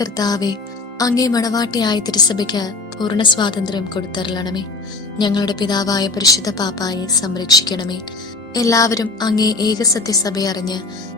കർത്താവെ അങ്ങേ മണവാട്ടിയായ തിരുസഭയ്ക്ക് പൂർണ സ്വാതന്ത്ര്യം കൊടുത്തരളണമേ. ഞങ്ങളുടെ പിതാവായ പരിശുദ്ധ പാപ്പായെ സംരക്ഷിക്കണമേ. എല്ലാവരും അങ്ങേ ഏകസത്യസഭയെ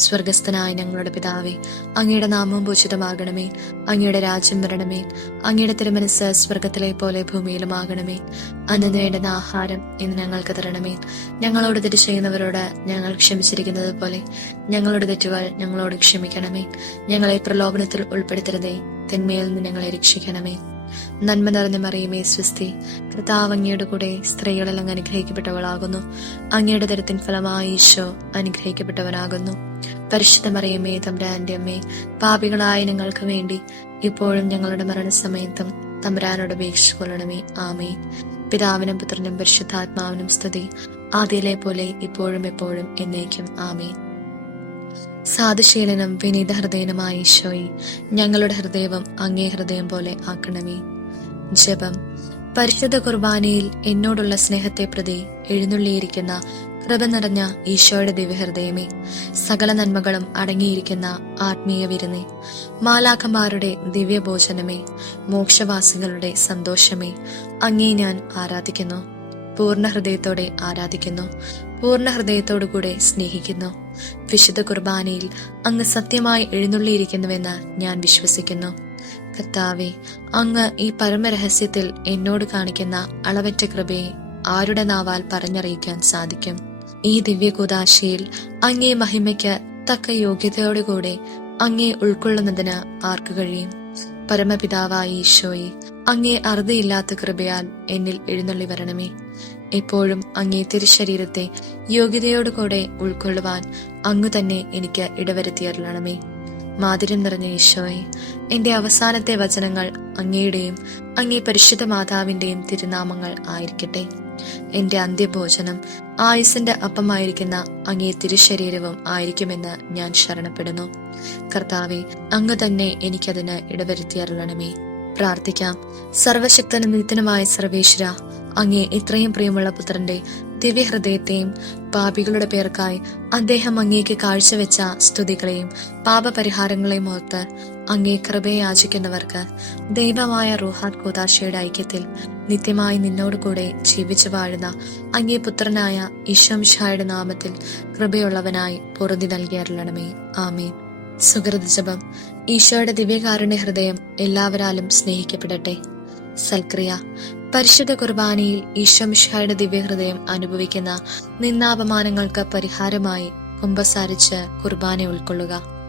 സ്വർഗസ്ഥനായ ഞങ്ങളുടെ പിതാവേ അങ്ങയുടെ നാമം പൂജിതമാകണമേ. അങ്ങയുടെ രാജ്യം വരണമേ. അങ്ങയുടെ തിരുമനസ് സ്വർഗത്തിലെ പോലെ ഭൂമിയിലുമാകണമേ. അന്ന് വേണ്ടുന്ന ആഹാരം ഇന്ന് ഞങ്ങൾക്ക് തരണമേ. ഞങ്ങളോട് തെറ്റ് ചെയ്യുന്നവരോട് ഞങ്ങൾ ക്ഷമിച്ചിരിക്കുന്നത് പോലെ ഞങ്ങളുടെ തെറ്റുകൾ ഞങ്ങളോട് ക്ഷമിക്കണമേ. ഞങ്ങളെ പ്രലോഭനത്തിൽ ഉൾപ്പെടുത്തരുതേ. തിന്മയിൽ നിന്ന് ഞങ്ങളെ രക്ഷിക്കണമേ. നന്മ നിറഞ്ഞ മറിയമേ സ്വസ്തി കർത്താവ് അങ്ങയുടെ കൂടെ സ്ത്രീകളെല്ലാം അനുഗ്രഹിക്കപ്പെട്ടവളാകുന്നു. അങ്ങയുടെ തരത്തിൻ ഫലമായി ഈശോ അനുഗ്രഹിക്കപ്പെട്ടവനാകുന്നു. പരിശുദ്ധ മറിയമ്മേ തമ്പുരാന്റെ അമ്മേ പാപികളായ ഞങ്ങൾക്ക് വേണ്ടി ഇപ്പോഴും ഞങ്ങളുടെ മരണസമയത്തും തമ്പുരാനോട് അപേക്ഷിച്ചുകൊള്ളണമേ ആമേ പിതാവിനും പുത്രനും പരിശുദ്ധാത്മാവിനും സ്തുതി. ആദ്യയിലെ പോലെ ഇപ്പോഴും എപ്പോഴും എന്നേക്കും. ആമേ സാധുശീലനും വിനീത ഹൃദയനുമായ ഈശോയി ഞങ്ങളുടെ ഹൃദയവും അങ്ങേ ഹൃദയം പോലെ ആക്കണമേ. ജപം. പരിശുദ്ധ കുർബാനയിൽ എന്നോടുള്ള സ്നേഹത്തെ പ്രതി എഴുന്നള്ളിയിരിക്കുന്ന കൃപ നിറഞ്ഞ ഈശോയുടെ ദിവ്യഹൃദയമേ സകല നന്മകളും അടങ്ങിയിരിക്കുന്ന ആത്മീയ വിരുന്നേ മാലാഖമാരുടെ ദിവ്യഭോജനമേ മോക്ഷവാസികളുടെ സന്തോഷമേ അങ്ങേ ഞാൻ ആരാധിക്കുന്നു. പൂർണ ഹൃദയത്തോടെ ആരാധിക്കുന്നു. പൂർണ ഹൃദയത്തോടു കൂടെ സ്നേഹിക്കുന്നു. വിശുദ്ധ കുർബാനയിൽ അങ്ങ് സത്യമായി എഴുന്നള്ളിയിരിക്കുന്നുവെന്ന് ഞാൻ വിശ്വസിക്കുന്നു. കർത്താവെ അങ്ങ് ഈ പരമരഹസ്യത്തിൽ എന്നോട് കാണിക്കുന്ന അളവറ്റ കൃപയെ ആരുടെ നാവാൽ പറഞ്ഞറിയിക്കാൻ സാധിക്കും? ഈ ദിവ്യകൂദാശയിൽ അങ്ങേ മഹിമയ്ക്ക് തക്ക യോഗ്യതയോടുകൂടെ അങ്ങേ ഉൾക്കൊള്ളുന്നതിന് ആർക്ക് കഴിയും? പരമപിതാവായ ഈശോയെ അങ്ങേ അറുതിയില്ലാത്ത കൃപയാൽ എന്നിൽ എഴുന്നള്ളി വരണമേ. എപ്പോഴും അങ്ങേ തിരുശരീരത്തെ യോഗ്യതയോടുകൂടെ ഉൾക്കൊള്ളുവാൻ അങ്ങ് തന്നെ എനിക്ക് ഇടവരുത്തിയറിയണമേ മാതിരം നിറഞ്ഞ ഈശോയെ എന്റെ അവസാനത്തെ വചനങ്ങൾ അങ്ങയുടെയും അങ്ങേ പരിശുദ്ധ മാതാവിന്റെയും തിരുനാമങ്ങൾ ആയിരിക്കട്ടെ. എന്റെ അന്ത്യഭോജനം ആയുസിന്റെ അപ്പമായിരിക്കുന്ന അങ്ങേ തിരുശരീരവും ആയിരിക്കുമെന്ന് ഞാൻ ശരണപ്പെടുന്നു. കർത്താവെ അങ്ങ് തന്നെ എനിക്കതിന് ഇടവരുത്തിയറിയണമേ പ്രാർത്ഥിക്കാം. സർവശക്തനും നിത്യനുമായ സർവേശ്വര അങ്ങേ ഇത്രയും പ്രിയമുള്ള പുത്രന്റെ ദിവ്യഹൃദയത്തെയും പാപികളുടെ പേർക്കായി അദ്ദേഹം അങ്ങേക്ക് കാഴ്ചവെച്ച സ്തുതികളെയും പാപപരിഹാരങ്ങളെയും ഓർത്ത് അങ്ങേ കൃപയെ യാചിക്കുന്നവർക്ക് ദൈവമായ റൂഹാത് കൂതാശയുടെ ഐക്യത്തിൽ നിത്യമായി നിന്നോട് കൂടെ ജീവിച്ചു വാഴുന്ന അങ്ങേ പുത്രനായ ഇഷംഷായുടെ നാമത്തിൽ കൃപയുള്ളവനായി പൊറുതി നൽകിയറിയണമേ ആമേൻ. സുഹൃത ജപം. ഈശോയുടെ ദിവ്യകാരുണ്യ ഹൃദയം എല്ലാവരാലും സ്നേഹിക്കപ്പെടട്ടെ. സൽക്രിയ. പരിശുദ്ധ കുർബാനയിൽ ഈശ്വമിഷായുടെ ദിവ്യഹൃദയം അനുഭവിക്കുന്ന നിന്നാപമാനങ്ങൾക്ക് പരിഹാരമായി കുമ്പസാരിച്ച് കുർബാന ഉൾക്കൊള്ളുക.